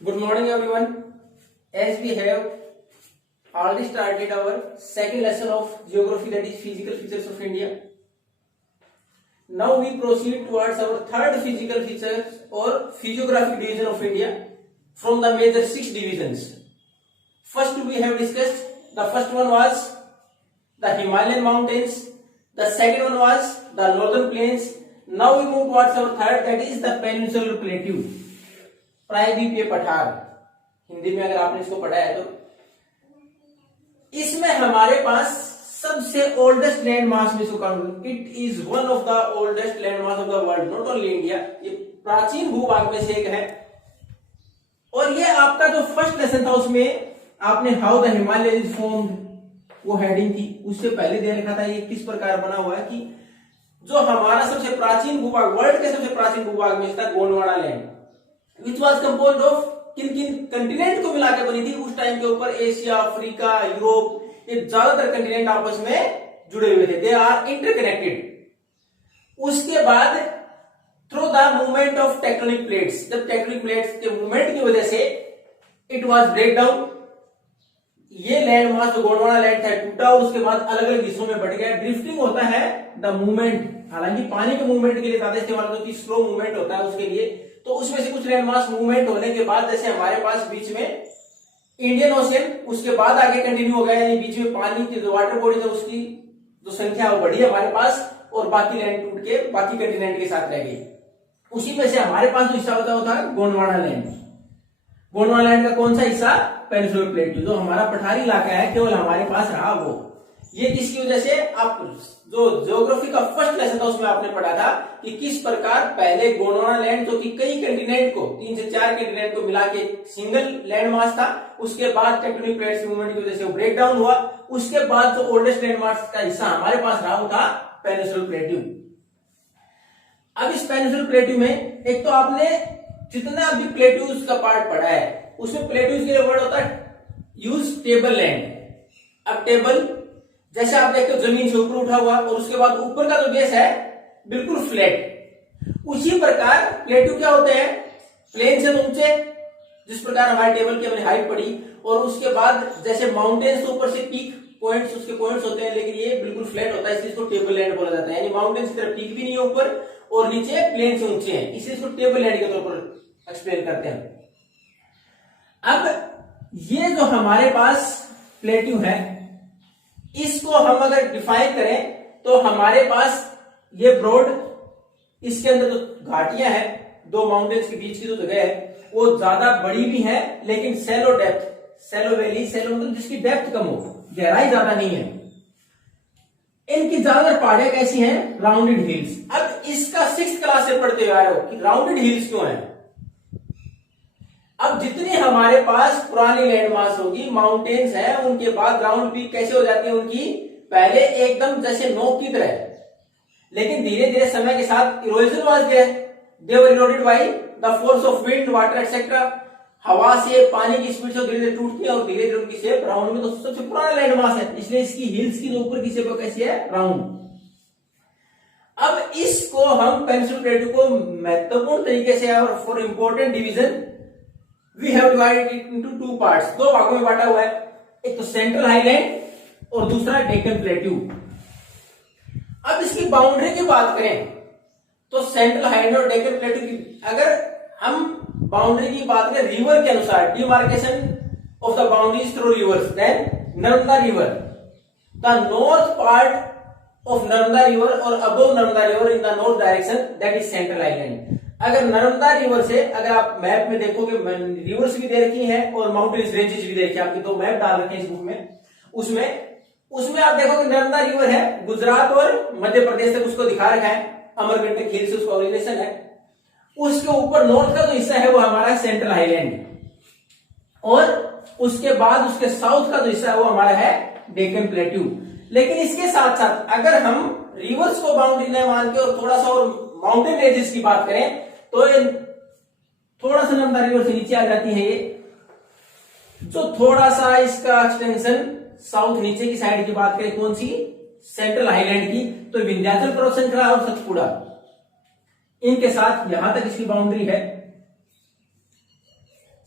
Good morning, everyone. As we have already started our second lesson of geography, that is physical features of India. Now we proceed towards our third physical features or physiographic division of India from the major 6 divisions. First we have discussed, the first one was the Himalayan mountains, the second one was the northern plains. Now we move towards our third, that is the peninsular plateau, प्रायद्वीपीय पठार, हिंदी में अगर आपने इसको पढ़ा है तो इसमें हमारे पास सबसे ओल्डेस्ट लैंड मास में इसको count, it is one of the oldest land mass of the world, not only India, ये प्राचीन भूभाग में से एक है। और ये आपका जो फर्स्ट लेसन था उसमें आपने how the Himalaya is formed वो हेडिंग थी, उससे पहले दे रखा था ये किस प्रकार बना हुआ है कि जो हमारा सबसे प्राचीन भूभाग, वर्ल्ड के सबसे प्राचीन भूभाग में था Gondwana land, which was compose of kin किन कंटिनेंट को मिलाकर बनी थी उस टाइम के ऊपर, एशिया, अफ्रीका, यूरोप, ये ज्यादातर कंटिनेंट आपस में जुड़े हुए थे, दे आर इंटरकनेक्टेड। उसके बाद through the movement of tectonic plates, जब टेक्टोनिक प्लेट्स के मूवमेंट की वजह से इट वॉज ब्रेक डाउन, ये लैंड मास जो गोंडवाना लैंड था टूटा और उसके बाद अलग अलग हिस्सों में बढ़ गया। ड्रिफ्टिंग होता है द मूवमेंट, हालांकि पानी के मूवमेंट के लिए ज्यादा इस्तेमाल होती है, स्लो मूवमेंट होता है उसके लिए, तो उसमें से कुछ लैंड मास मूवमेंट होने के बाद जैसे हमारे पास बीच में इंडियन ओशन, उसके बाद आगे कंटिन्यू हो गया, यानी बीच में पानी की जो वाटर बॉडीज है उसकी जो संख्या वो बढ़ी हमारे पास और बाकी लैंड टूट के बाकी कंटिनेंट के साथ रह गई। उसी में से हमारे पास जो हिस्सा होता है वो था गोंडवाना लैंड। गोंडवाना लैंड का कौन सा हिस्सा? पेनिनसुलर प्लेटू, जो हमारा पठारी इलाका है केवल हमारे पास रहा वो। ये किसकी वजह से? आप जो ज्योग्राफी का फर्स्ट लेसन था उसमें आपने पढ़ा था कि किस प्रकार पहले गोंडवाना लैंड जो कि कई कंटिनेंट को, 3 से 4 कंटिनेंट को मिला के सिंगल लैंड मास था, उसके बाद टेक्टोनिक प्लेट्स मूवमेंट की वजह से वो ब्रेक डाउन हुआ, उसके बाद जो ओल्डेस्ट लैंड मास का हिस्सा हमारे पास रहा वो था पेनिनसुलर प्लेटू। अब इस पेनिनसुलर प्लेटू में एक तो आपने जितना भी प्लेटूज का पार्ट पढ़ा है उसमें प्लेटूज के लिए वर्ड होता है यूज टेबल लैंड। अब टेबल जैसे आप देखते हो जमीन से ऊपर उठा हुआ और उसके बाद ऊपर का जो बेस है बिल्कुल फ्लैट, उसी प्रकार प्लेटू क्या होते हैं? प्लेन से ऊंचे, जिस प्रकार हमारे टेबल की हमने हाइट पड़ी, और उसके बाद जैसे माउंटेन से ऊपर से पीक पॉइंट्स, उसके पॉइंट्स होते हैं, लेकिन ये बिल्कुल फ्लैट होता है, इसलिए इसको टेबल लैंड बोला जाता है। यानी माउंटेन की तरफ पीक भी नहीं है ऊपर और नीचे प्लेन से ऊंचे हैं, इसलिए इसको टेबल लैंड के तौर पर एक्सप्लेन करते हैं। अब ये जो हमारे पास प्लेट्यू है इसको हम अगर डिफाइन करें तो हमारे पास ये ब्रॉड, इसके अंदर जो घाटियां हैं, दो माउंटेन्स के बीच की जो जगह है वो ज्यादा बड़ी भी है, लेकिन सेलो डेप्थ, सेलो वैली, सेलो मतलब जिसकी डेप्थ कम हो, गहराई ज्यादा नहीं है। इनकी ज्यादातर पहाड़ियां कैसी हैं? Rounded hills. अब इसका 6th क्लास से पढ़ते हुए आए हो कि राउंडेड हिल्स क्यों है। अब जितनी हमारे पास पुरानी लैंड मास होगी, माउंटेन्स हैं, उनके बाद ग्राउंड पीक कैसे हो जाती है उनकी? पहले एकदम जैसे नोक की तरह, लेकिन धीरे धीरे समय के साथ erosion was there, they were eroded by the force of wind, water etcetera, हवा से, पानी की स्पीड से धीरे धीरे टूटती है और धीरे धीरे उनकी शेप राउंड में, तो सबसे पुराना लैंड मास है, इसलिए इसकी हिल्स की जो ऊपर की शेप कैसी है? राउंड। अब इसको हम पेनिनसुलर प्लेटू को महत्वपूर्ण तरीके से और for important division We have divided it into 2 parts, 2 भागों में बांटा हुआ है, एक तो सेंट्रल हाईलैंड और दूसरा डेक्कन प्लेट्यू। अब इसकी बाउंड्री की बात करें तो सेंट्रल हाईलैंड और डेक्कन प्लेट्यू की अगर हम बाउंड्री की बात करें रिवर के अनुसार, demarcation of the boundaries through rivers, then Narmada river, the north part of Narmada river और above Narmada river in the north direction, that is central highland. अगर नर्मदा रिवर से, अगर आप मैप में देखोगे रिवर्स भी दे रखी है और माउंटेन्स रेंजेस भी दे रखी है, आपकी 2 मैप डाल रखे हैं इस बुक में, उसमें आप देखोगे नर्मदा रिवर है गुजरात और मध्य प्रदेश तक उसको दिखा रखा है, अमरकंटक हिल से उसका ओरिजिनेशन है, उसके ऊपर नॉर्थ का जो हिस्सा है वो हमारा सेंट्रल हाईलैंड, और उसके बाद उसके साउथ का जो हिस्सा है वो हमारा है डेक्कन प्लेट्यू। लेकिन इसके साथ साथ अगर हम रिवर्स को बाउंड्री न मान के और थोड़ा सा और माउंटेन रेंजेस की बात करें तो ये थोड़ा सा नर्मदा रिवर से नीचे आ जाती है, ये जो थोड़ा सा इसका एक्सटेंशन साउथ नीचे की साइड की बात करें, कौन सी? सेंट्रल हाईलैंड की, तो विंध्याचल पर्वत श्रृंखला और सतपुड़ा, इनके साथ यहां तक इसकी बाउंड्री है।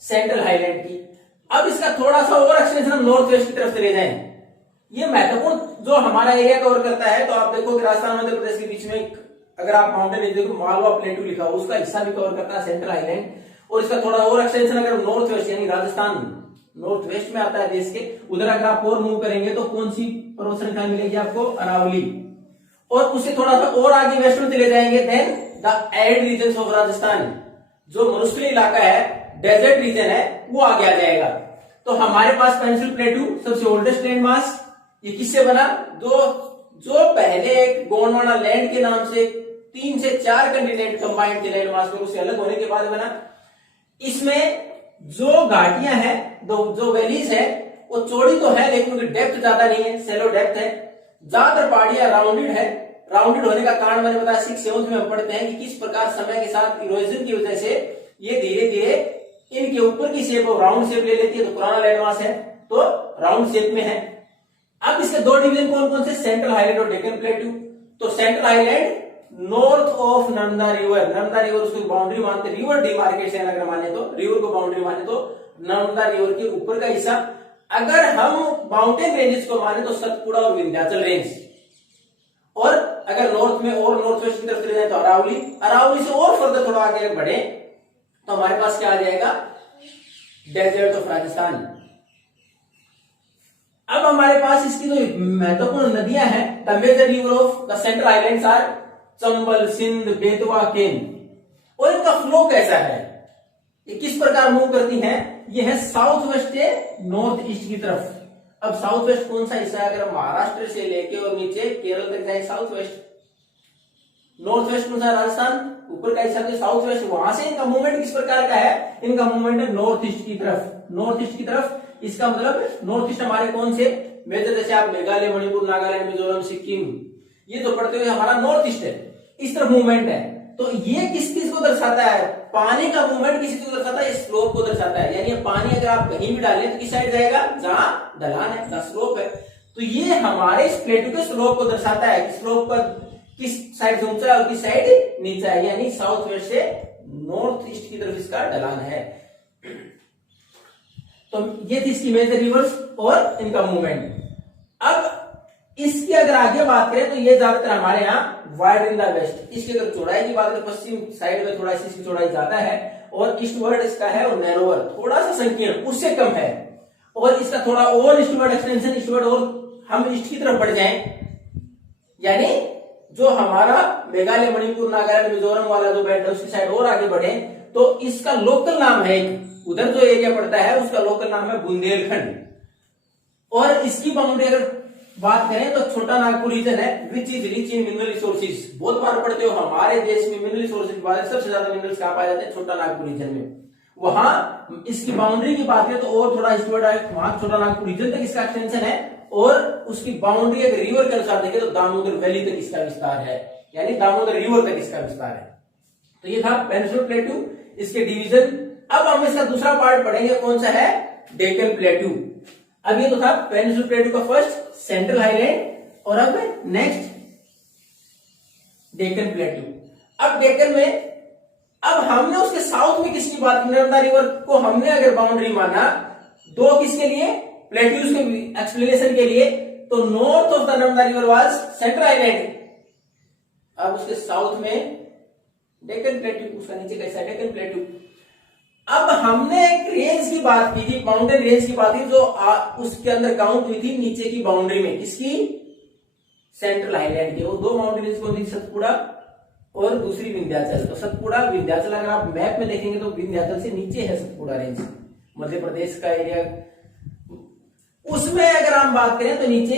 सेंट्रल हाईलैंड की। अब इसका थोड़ा सा और एक्सटेंशन हम नॉर्थ वेस्ट की तरफ चले जाएं, ये महत्वपूर्ण जो हमारा एरिया कवर करता है, तो आप देखो कि राजस्थान मध्य प्रदेश के बीच में अगर आप माउंटेन रेंज देखो मालवा प्लेटू लिखा हो, उसका हिस्सा भी कवर करता है सेंट्रल हाईलैंड। और इसका थोड़ा और एक्सटेंशन अगर नॉर्थ वेस्ट यानी राजस्थान नॉर्थ वेस्ट में आता है देश के, उधर अगर आप और मूव करेंगे तो कौन सी पर्वत श्रृंखला मिलेगी आपको, अरावली। और उससे थोड़ा सा और आगे वेस्ट में चले जाएंगे, then the arid region of Rajasthan, जो मरुस्थलीय इलाका है, डेजर्ट रीजन है, वो आगे आ जाएगा। तो हमारे पास पेनिनसुलर प्लेटू सबसे ओल्डेस्ट लैंड मास, ये किससे बना, जो पहले एक गोंडवाना लैंड के नाम से 3 से 4 कंटिनेंट कंबाइंड थे लैंड मास में, उससे अलग होने के बाद बना। इसमें जो घाटियां हैं, जो वैलीज है, वो चौड़ी तो है लेकिन उनकी डेप्थ ज्यादा नहीं है, सेलो डेप्थ है। ज्यादातर पहाड़ियां राउंडेड है। राउंडेड होने का कारण मैंने बताया 6th में हम पढ़ते हैं कि किस प्रकार समय के साथ इरोजन की वजह से ये धीरे धीरे इनके ऊपर की शेप और राउंड शेप ले लेती है। तो पुराना लैंड मास है तो राउंड शेप में है। अब इसके दो डिवीजन कौन कौन से, सेंट्रल हाईलैंड और डेक्कन प्लेटू। तो central highland north of Narmada river, Narmada river उसको बाउंड्री मानते, रिवर डिमार्केशन अगर माने तो, रिवर को बाउंड्री माने तो नर्मदा रिवर के ऊपर का हिस्सा। अगर हम माउंटेन रेंजेस को माने तो सतपुड़ा और विंध्याचल रेंज। और अगर नॉर्थ में और नॉर्थ वेस्ट की तरफ चले जाए तो अरावली। अरावली से और फर्दर थोड़ा आगे बढ़े तो हमारे पास क्या आ जाएगा, डेजर्ट ऑफ राजस्थान। अब हमारे पास इसकी जो महत्वपूर्ण नदियां हैं, the major river of the central islands are Chambal, Sindh, Betwa, Ken. और इनका फ्लो कैसा है, ये किस प्रकार मूव करती हैं, ये है साउथ वेस्ट से नॉर्थ ईस्ट की तरफ। अब साउथ वेस्ट कौन सा हिस्सा है, अगर महाराष्ट्र से लेके और नीचे केरल तक जाए साउथ वेस्ट। नॉर्थ वेस्ट कौन सा, राजस्थान ऊपर का हिस्सा, साउथ वेस्ट। वहां से इनका मूवमेंट किस प्रकार का है, इनका मूवमेंट है नॉर्थ ईस्ट की तरफ, नॉर्थ ईस्ट की तरफ। इसका मतलब नॉर्थ ईस्ट हमारे कौन से मेजर, जैसे आप मेघालय, मणिपुर, नागालैंड, मिजोरम, सिक्किम, ये तो पढ़ते हुए हमारा नॉर्थ ईस्ट है, इस तरफ मूवमेंट है। तो ये किस चीज को दर्शाता है, पानी का मूवमेंट किस चीज को दर्शाता है, स्लोप को दर्शाता है। यानी पानी अगर आप कहीं भी डालें तो किस साइड जाएगा, जहां ढलान है, जहां स्लोप है। तो ये हमारे इस प्लेटू के स्लोप को दर्शाता है कि स्लोप पर किस साइड से ऊंचा है और किस साइड नीचा है। यानी साउथ वेस्ट से नॉर्थ ईस्ट की तरफ इसका ढलान है। तो ये थी इसकी मेजर रिवर्स और इनका मूवमेंट। अब इसकी अगर आगे बात करें तो ये ज्यादातर हमारे यहाँ वाइड इन द वेस्ट। इसकी अगर चौड़ाई की बात करें, पश्चिम साइड में थोड़ा सी इसकी चौड़ाई ज्यादा है और ईस्टवर्ड इसका है और नैरोवर, थोड़ा सा संकीर्ण, उससे कम है। और इसका थोड़ा और ईस्टवर्ड एक्सटेंशन, ईस्टवर्ड, और हम ईस्ट की तरफ बढ़ जाएं, यानी जो हमारा मेघालय, मणिपुर, नागालैंड, मिजोरम वाला जो बेल्ट है उसकी साइड और आगे बढ़े तो इसका लोकल नाम है, उधर जो एरिया पड़ता है उसका लोकल नाम है बुंदेलखंड। और इसकी बाउंड्री अगर बात करें तो छोटा नागपुर रीजन है, which is rich in mineral resources. बहुत बार पढ़ते हो हमारे देश में मिनरल रिसोर्सेज की बात, सबसे ज्यादा मिनरल्स कहां पाए जाते हैं, छोटा नागपुर रीजन में। वहां इसकी बाउंड्री की बात करें तो और थोड़ा ईस्टवर्ड है, वहां छोटा नागपुर रीजन तक इसका एक्सटेंशन है। और उसकी बाउंड्री अगर रिवर के अनुसार देखें तो दामोदर वैली तक इसका विस्तार है, यानी दामोदर रिवर तक इसका विस्तार है। तो ये था पेनिनसुलर प्लेटू, इसके डिवीजन। अब हम इसका दूसरा पार्ट पढ़ेंगे, कौन सा है, डेक्कन प्लेटू। अब ये तो था पेनिनसुलर प्लेटू का फर्स्ट, सेंट्रल हाईलैंड, और अब नेक्स्ट डेक्कन प्लेटू। अब डेक्कन में अब हमने उसके साउथ में किसकी बात की, नर्मदा रिवर को हमने अगर बाउंड्री माना, दो किसके लिए, प्लेट्यूज के एक्सप्लेनेशन के लिए, तो north of the Narmada river was central island. अब उसके साउथ में डेक्कन प्लेटू, उसका नीचे कैसा, डेक्कन प्लेटू। अब हमने एक रेंज की बात की थी, माउंटेन रेंज की बात की, जो उसके अंदर काउंट हुई थी नीचे की बाउंड्री में, किसकी, सेंट्रल आइलैंड की। वो दो माउंटेन रेंज कौन थी, सतपुड़ा और दूसरी विंध्याचल। तो सतपुड़ा विंध्याचल अगर आप मैप में देखेंगे तो विंध्याचल से नीचे है सतपुड़ा रेंज, मध्य प्रदेश का एरिया। उसमें अगर हम बात करें तो नीचे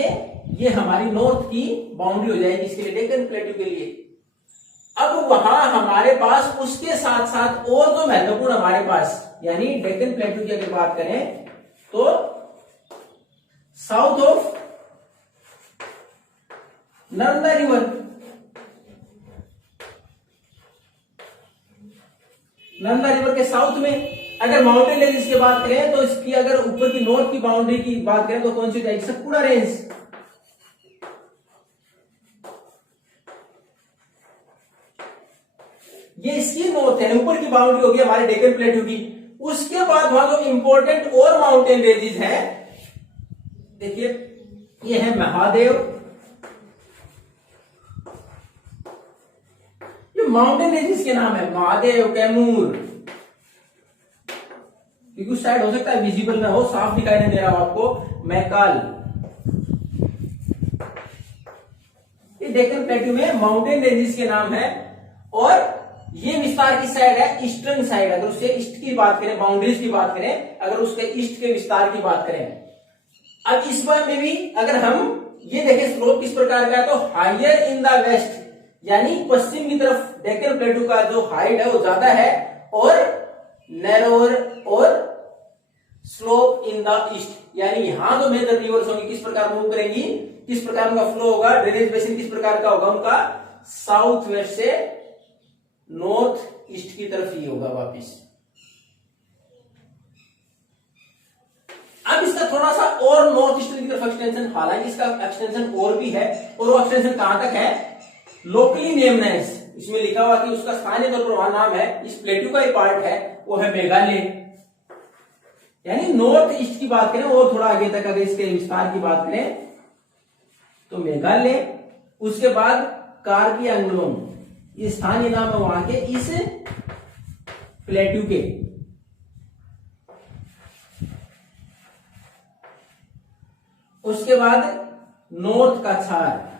ये हमारी नॉर्थ की बाउंड्री हो जाएगी इसके लिए, डेक्कन प्लेटू के लिए। अब वहां हमारे पास उसके साथ साथ और जो महत्वपूर्ण हमारे पास, यानी डेक्कन प्लेटू की अगर बात करें तो south of Narmada river, Narmada river के साउथ में अगर माउंटेन रेंज की बात करें तो इसकी अगर ऊपर की नॉर्थ की बाउंड्री की बात करें तो कौन सी जाएगी, सतपुड़ा रेंज। ये इसकी नॉर्थ है, ऊपर की बाउंड्री होगी हमारे डेक्कन प्लेटू की। उसके बाद वहां जो इंपॉर्टेंट और माउंटेन रेंजेस है, देखिए ये है महादेव, ये माउंटेन रेंजेस के नाम है, महादेव, कैमूर, क्योंकि उस साइड हो सकता है विजिबल ना हो, साफ दिखाई नहीं दे रहा हो आपको, मैकाल, ये डेक्कन प्लेट्यू में माउंटेन रेंजेस के नाम है। और ये विस्तार की साइड है ईस्टर्न साइड, अगर उससे ईस्ट की बात करें, बाउंड्रीज की बात करें, अगर उसके ईस्ट के विस्तार की बात करें। अब इस बार में भी अगर हम ये देखें स्लोप किस प्रकार का है, तो हायर इन द वेस्ट, यानी पश्चिम की तरफ डेक्कन प्लेट्यू का जो हाइट है वो ज्यादा है, और नैरोअर और स्लोप इन द ईस्ट, यानी यहां जो मेजर रिवर्स होंगी किस प्रकार मूव करेंगी, किस प्रकार उनका फ्लो होगा, ड्रेनेज बेसिन किस प्रकार का होगा उनका, साउथ वेस्ट से नॉर्थ ईस्ट की तरफ ही होगा वापिस। अब इसका थोड़ा सा और नॉर्थ ईस्ट की तरफ एक्सटेंशन, हालांकि इसका एक्सटेंशन और भी है, और वो एक्सटेंशन कहां तक है, लोकली नेमनेस, इसमें लिखा हुआ कि उसका स्थानीय तौर पर वहां नाम है, इस प्लेट्यू का ही पार्ट है, वो है मेघालय, यानी नॉर्थ ईस्ट की बात करें और थोड़ा आगे तक अगर इसके विस्तार की बात करें तो मेघालय, उसके बाद कार्बी आंगलोंग, ये स्थानीय नाम है वहां के इस प्लेट्यू के। उसके बाद नॉर्थ काछार,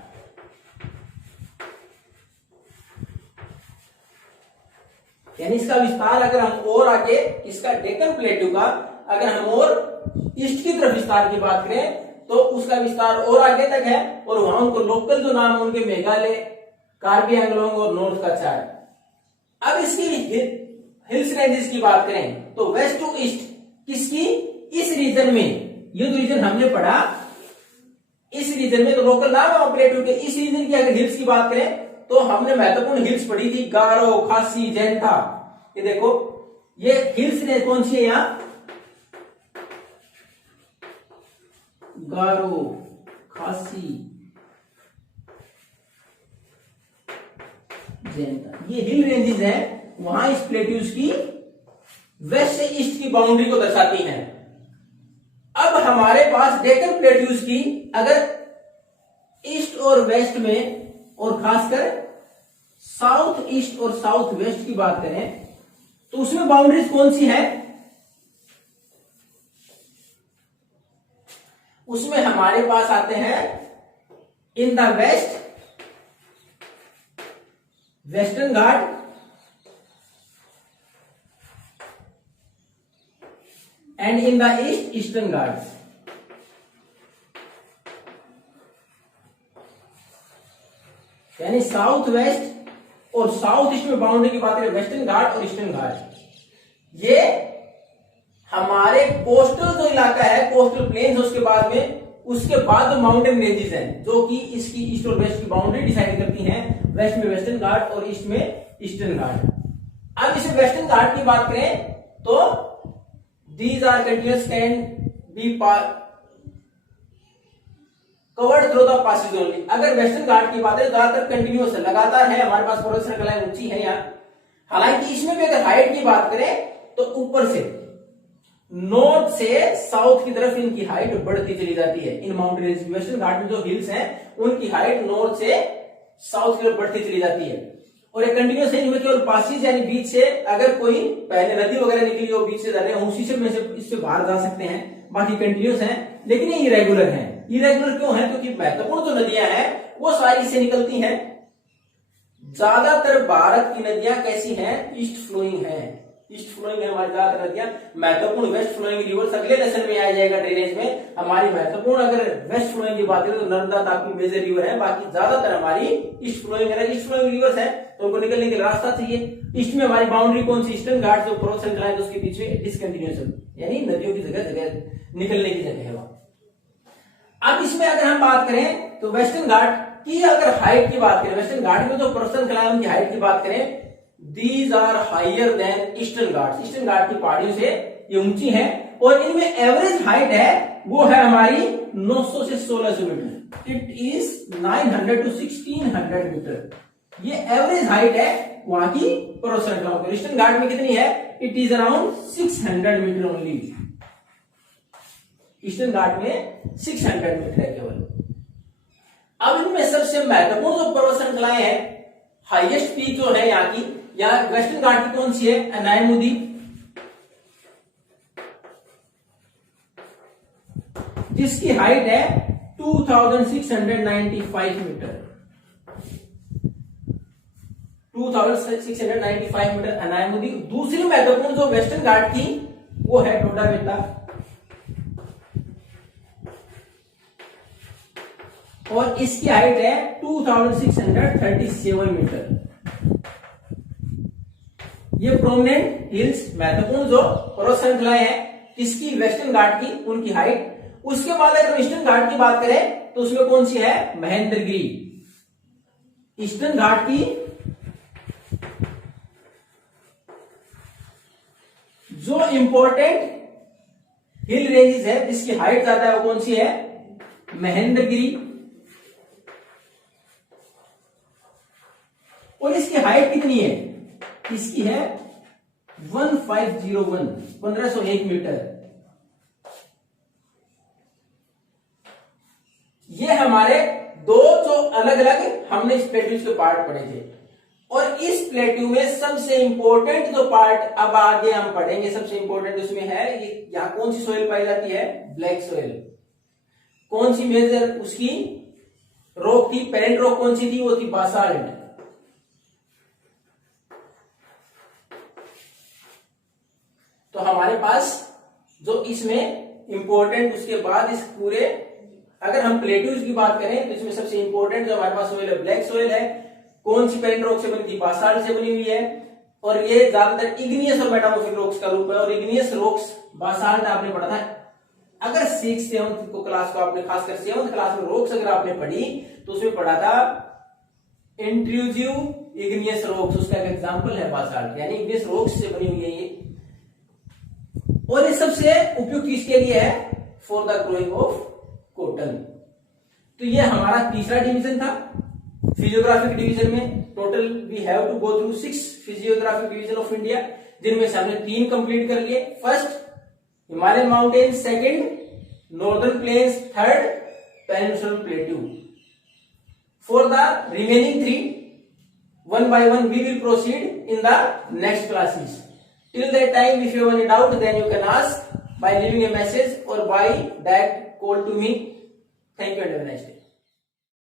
यानी इसका विस्तार अगर हम और आगे इसका डेक्कन प्लेट्यू का अगर हम और ईस्ट की तरफ विस्तार की बात करें तो उसका विस्तार और आगे तक है, और वहां उनको लोकल जो नाम है उनके मेघालय, कार्बी आंगलोंग और नॉर्थ काछार। अब इसकी हिल्स रेंजेस की बात करें तो वेस्ट टू ईस्ट किसकी, इस रीजन में, ये जो रीजन हमने पढ़ा इस रीजन में, तो लोकल नाम है प्लेट्यू के, इस रीजन की अगर हिल्स की बात करें तो हमने महत्वपूर्ण हिल्स पढ़ी थी, गारो, खासी, जैंथा। ये देखो ये हिल्स ने कौन सी है यहां, गारो, खासी, जैंथा, ये हिल रेंजेस हैं, वहां इस प्लेट्यूज की वेस्ट से ईस्ट की बाउंड्री को दर्शाती हैं। अब हमारे पास डेक्कन प्लेट्यूज की अगर ईस्ट और वेस्ट में और खासकर साउथ ईस्ट और साउथ वेस्ट की बात करें तो उसमें बाउंड्रीज कौन सी है, उसमें हमारे पास आते हैं in the west western Ghat, and in the east eastern Ghat. यानी साउथ वेस्ट और साउथ ईस्ट में बाउंड्री की बात करें, वेस्टर्न घाट और ईस्टर्न घाट, ये हमारे कोस्टल जो इलाका है, कोस्टल प्लेन्स, उसके बाद में उसके बाद जो माउंटेन रेंजेस हैं जो कि इसकी ईस्ट और वेस्ट की बाउंड्री डिसाइड करती हैं, वेस्ट में वेस्टर्न घाट और ईस्ट में ईस्टर्न घाट। अब इसे वेस्टर्न घाट की बात करें तो these are continuous can be covered through the passes only. अगर वेस्टर्न घाट की बात है ज्यादातर कंटिन्यूअस है, लगातार है, हमारे पास पर्वत श्रृंखलाएं ऊंची है यहाँ। हालांकि इसमें भी अगर हाइट की बात करें तो ऊपर से नॉर्थ से साउथ की तरफ इनकी हाइट बढ़ती चली जाती है। इन माउंटेन वेस्टर्न घाट में जो हिल्स हैं उनकी हाइट नॉर्थ से साउथ की तरफ बढ़ती चली जाती है, और एक कंटिन्यूअस है, इनमें केवल पासेज यानी बीच से अगर कोई पहले नदी वगैरह निकली हो बीच से जा रहे हैं उसी से में से इससे बाहर जा सकते हैं, बाकी कंटिन्यूअस हैं, लेकिन ये इरेगुलर हैं। इरेगुलर क्यों है, क्योंकि महत्वपूर्ण जो नदियां हैं वो सारी से निकलती हैं। ज्यादातर भारत की नदियां कैसी हैं, ईस्ट फ्लोइंग हैं, ईस्ट फ्लोइंग है हमारी ज्यादातर नदियां। महत्वपूर्ण वेस्ट फ्लोइंग रिवर्स अगले लेसन में आ जाएगा ड्रेनेज में। हमारी महत्वपूर्ण अगर वेस्ट फ्लोइंग की बात करें तो नर्मदा तापी मेजर रिवर है, बाकी ज्यादातर हमारी ईस्ट फ्लोइंग है। ईस्ट फ्लोइंग रिवर्स है तो उनको निकलने के लिए रास्ता चाहिए। ईस्ट में हमारी बाउंड्री कौन सी, ईस्टर्न घाट जो पर्वत श्रृंखला है उसके पीछे डिसकंटिन्यूअस, यानी नदियों की जगह जगह निकलने की जगह है वहां। अब इसमें अगर हम बात करें तो वेस्टर्न घाट की अगर हाइट की बात करें, वेस्टर्न घाट में जो पर्वत श्रृंखला है उनकी हाइट की बात करें, these are higher than eastern Ghat. Eastern Ghat की पहाड़ियों से ये ऊंची है और इनमें एवरेज हाइट है वो है हमारी 900 से 1600 metre. It is 900 to 1600 metre, ये एवरेज हाइट है वहां की पर्वत श्रृंखलाओं की। ईस्टर्न घाट में कितनी है? It is around 600 meter only. Eastern Ghat में 600 मीटर है केवल। अब इनमें सबसे महत्वपूर्ण जो पर्वत श्रृंखलाएं हैं, हाईएस्ट पीक जो है यहाँ की, या वेस्टर्न घाट की कौन सी है? अनायमुदी, जिसकी हाइट है 2695 मीटर। 2695 मीटर अनायमुदी। दूसरी महत्वपूर्ण जो वेस्टर्न घाट की, वो है डोडा बेटा, और इसकी हाइट है 2637 मीटर। ये प्रोमिनेंट हिल्स, महत्वपूर्ण जो पर्वत श्रृंखलाएं हैं किसकी? वेस्टर्न घाट की, उनकी हाइट। उसके बाद अगर ईस्टर्न घाट की बात करें तो उसमें कौन सी है? महेंद्रगिरी। ईस्टर्न घाट की जो इंपॉर्टेंट हिल रेंजेस है जिसकी हाइट ज्यादा है, वो कौन सी है? महेंद्रगिरी। और इसकी हाइट कितनी है? इसकी है 1501 मीटर। ये हमारे दो जो अलग अलग हमने इस प्लेट्यूज के पार्ट पढ़े थे, और इस प्लेट्यू में सबसे इंपॉर्टेंट जो पार्ट अब आगे हम पढ़ेंगे, सबसे इंपॉर्टेंट उसमें है ये, यहां कौन सी सोइल पाई जाती है? Black soil. कौन सी मेजर उसकी रॉक थी? पेरेंट रॉक कौन सी थी? वो थी बासाल्ट। तो हमारे पास जो इसमें इंपॉर्टेंट, उसके बाद इस पूरे, अगर हम प्लेट्यूज की बात करें तो इसमें सबसे इंपॉर्टेंट जो हमारे पास सोइल है, ब्लैक सोइल है। कौन सी पेरेंट रॉक से बनी थी? बासाल्ट से बनी हुई है, और ये ज्यादातर इग्नियस और मेटामॉर्फिक रॉक्स का रूप है। और इग्नियस रॉक्स, बासाल्ट आपने पढ़ा था, अगर 6th 7th को क्लास को आपने, खासकर 7th क्लास में रॉक्स अगर आपने पढ़ी तो उसमें पढ़ा था इंट्रूजिव इग्नियस रॉक्स, उसका एक एग्जांपल है बासाल्ट, यानी इग्नियस रॉक्स से बनी हुई है ये। और ये सबसे उपयुक्त किसके लिए है? For the growing of cotton. तो ये हमारा तीसरा डिवीजन था फिजियोग्राफिक डिवीजन में। Total we have to go through 6 physiographic division of India, जिनमें से हमने 3 कंप्लीट कर लिए। First Himalayan mountain, second northern plains, third peninsular plateau. For the remaining 3, one by one we will proceed in the next classes. Till that time, if you have any doubt, then you can ask by leaving a message or by that call to me. Thank you and have a nice day.